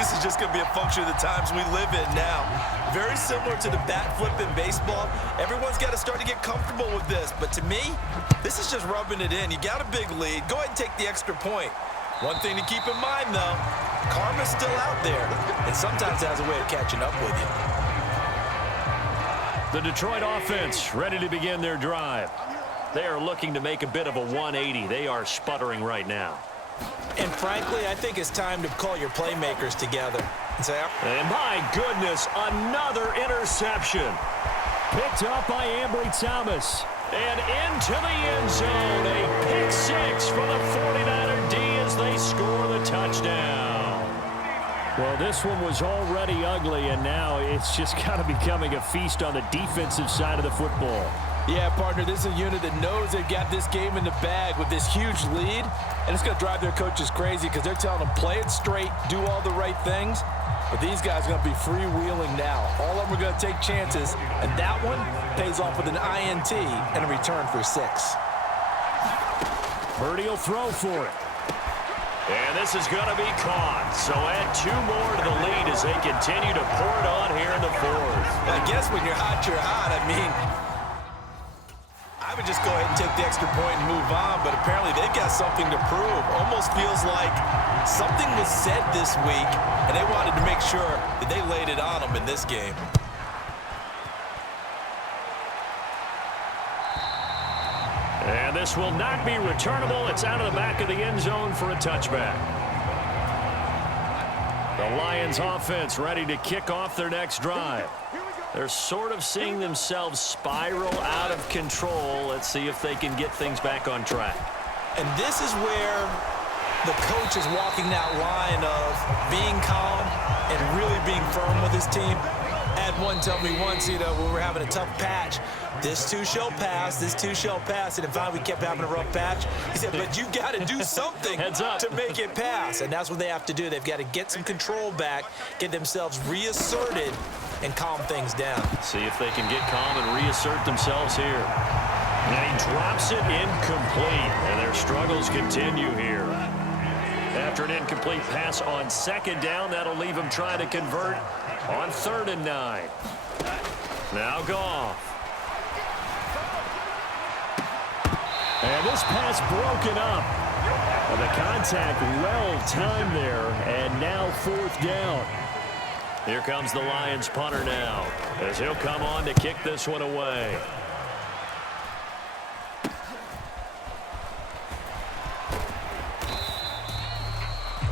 this is just going to be a function of the times we live in now. Very similar to the bat flip in baseball. Everyone's got to start to get comfortable with this. But to me, this is just rubbing it in. You got a big lead. Go ahead and take the extra point. One thing to keep in mind, though, karma's still out there, and sometimes it has a way of catching up with you. The Detroit offense ready to begin their drive. They are looking to make a bit of a 180. They are sputtering right now. And frankly, I think it's time to call your playmakers together and say, and my goodness, another interception. Picked up by Ambry Thomas. And into the end zone. A pick six for the 49er D as they score the touchdown. Well, this one was already ugly, and now it's just kind of becoming a feast on the defensive side of the football. Yeah, partner, this is a unit that knows they've got this game in the bag with this huge lead, and it's going to drive their coaches crazy because they're telling them play it straight, do all the right things. But these guys are going to be freewheeling now. All of them are going to take chances, and that one pays off with an INT and a return for 6. Purdy will throw for it. And this is going to be caught. So add 2 more to the lead as they continue to pour it on here in the 4th. I guess when you're hot, you're hot. I mean, I would just go ahead and take the extra point and move on, but apparently they've got something to prove. Almost feels like something was said this week, and they wanted to make sure that they laid it on them in this game. And this will not be returnable. It's out of the back of the end zone for a touchback. The Lions offense ready to kick off their next drive. They're sort of seeing themselves spiral out of control. Let's see if they can get things back on track. And this is where the coach is walking that line of being calm and really being firm with his team. Had one tell me once, when we were having a tough patch, this too shall pass, this too shall pass. And finally we kept having a rough patch. He said, but you got to do something to make it pass. And that's what they have to do. They've got to get some control back, get themselves reasserted, and calm things down. See if they can get calm and reassert themselves here. And he drops it incomplete, and their struggles continue here. After an incomplete pass on 2nd down, that'll leave them trying to convert on 3rd and 9. Now Goff. And this pass broken up. And the contact well timed there, and now 4th down. Here comes the Lions punter now, as he'll come on to kick this one away.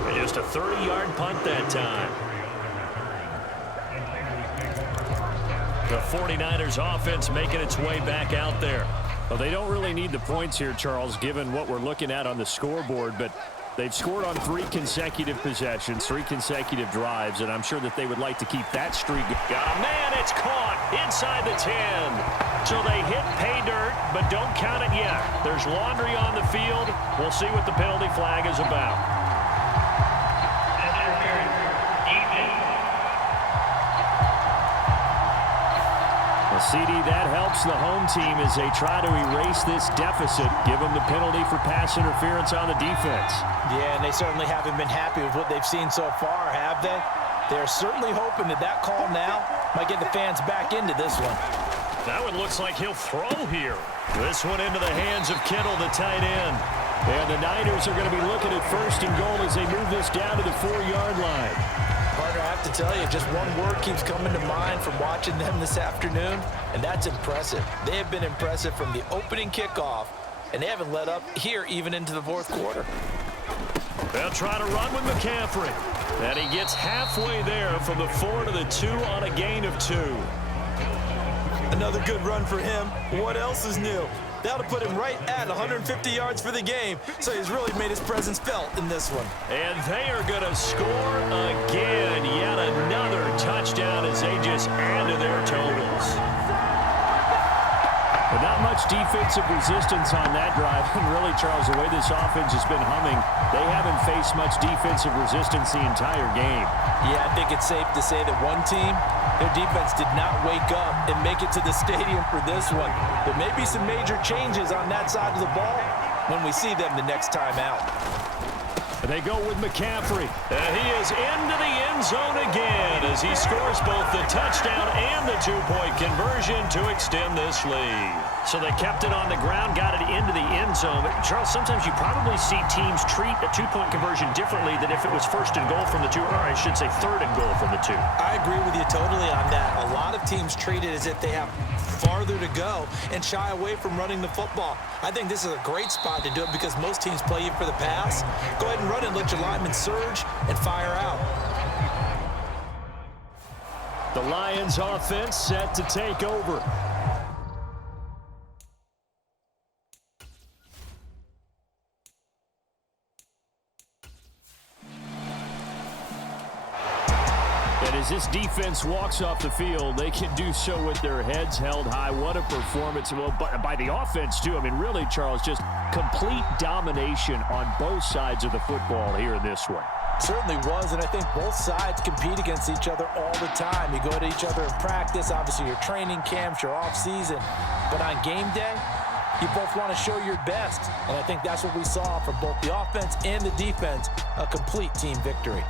And just a 30-yard punt that time. The 49ers offense making its way back out there. Well, they don't really need the points here, Charles, given what we're looking at on the scoreboard, but they've scored on 3 consecutive possessions, 3 consecutive drives, and I'm sure that they would like to keep that streak. Man, it's caught inside the 10. So they hit pay dirt, but don't count it yet. There's laundry on the field. We'll see what the penalty flag is about. CD, that helps the home team as they try to erase this deficit, give them the penalty for pass interference on the defense. Yeah, and they certainly haven't been happy with what they've seen so far, have they? They're certainly hoping that that call now might get the fans back into this one. That one looks like he'll throw here. This one into the hands of Kittle, the tight end. And the Niners are going to be looking at 1st and goal as they move this down to the 4-yard line. Partner, I have to tell you, just one word keeps coming to mind from watching them this afternoon, and that's impressive. They have been impressive from the opening kickoff, and they haven't let up here even into the 4th quarter. They'll try to run with McCaffrey. And he gets halfway there from the 4 to the 2 on a gain of 2. Another good run for him. What else is new? That'll put him right at 150 yards for the game, so he's really made his presence felt in this one. And they are going to score again. Yet another touchdown as they just add to their totals. But not much defensive resistance on that drive. And really, Charles, the way this offense has been humming, they haven't faced much defensive resistance the entire game. Yeah, I think it's safe to say that one team, their defense did not wake up and make it to the stadium for this one. There may be some major changes on that side of the ball when we see them the next time out. They go with McCaffrey. He is into the end zone again as he scores both the touchdown and the two-point conversion to extend this lead. So they kept it on the ground, got it into the end zone. But Charles, sometimes you probably see teams treat a two-point conversion differently than if it was first and goal from the two, or I should say third and goal from the two. I agree with you totally on that. A lot of teams treat it as if they have farther to go and shy away from running the football. I think this is a great spot to do it because most teams play you for the pass. Go ahead and run it, let your linemen surge and fire out. The Lions offense set to take over. And as this defense walks off the field, they can do so with their heads held high. What a performance. Well, by the offense, too. I mean, really, Charles, just complete domination on both sides of the football here in this one. Certainly was, and I think both sides compete against each other all the time. You go to each other in practice, obviously your training camps, your off-season, but on game day, you both want to show your best, and I think that's what we saw from both the offense and the defense, a complete team victory.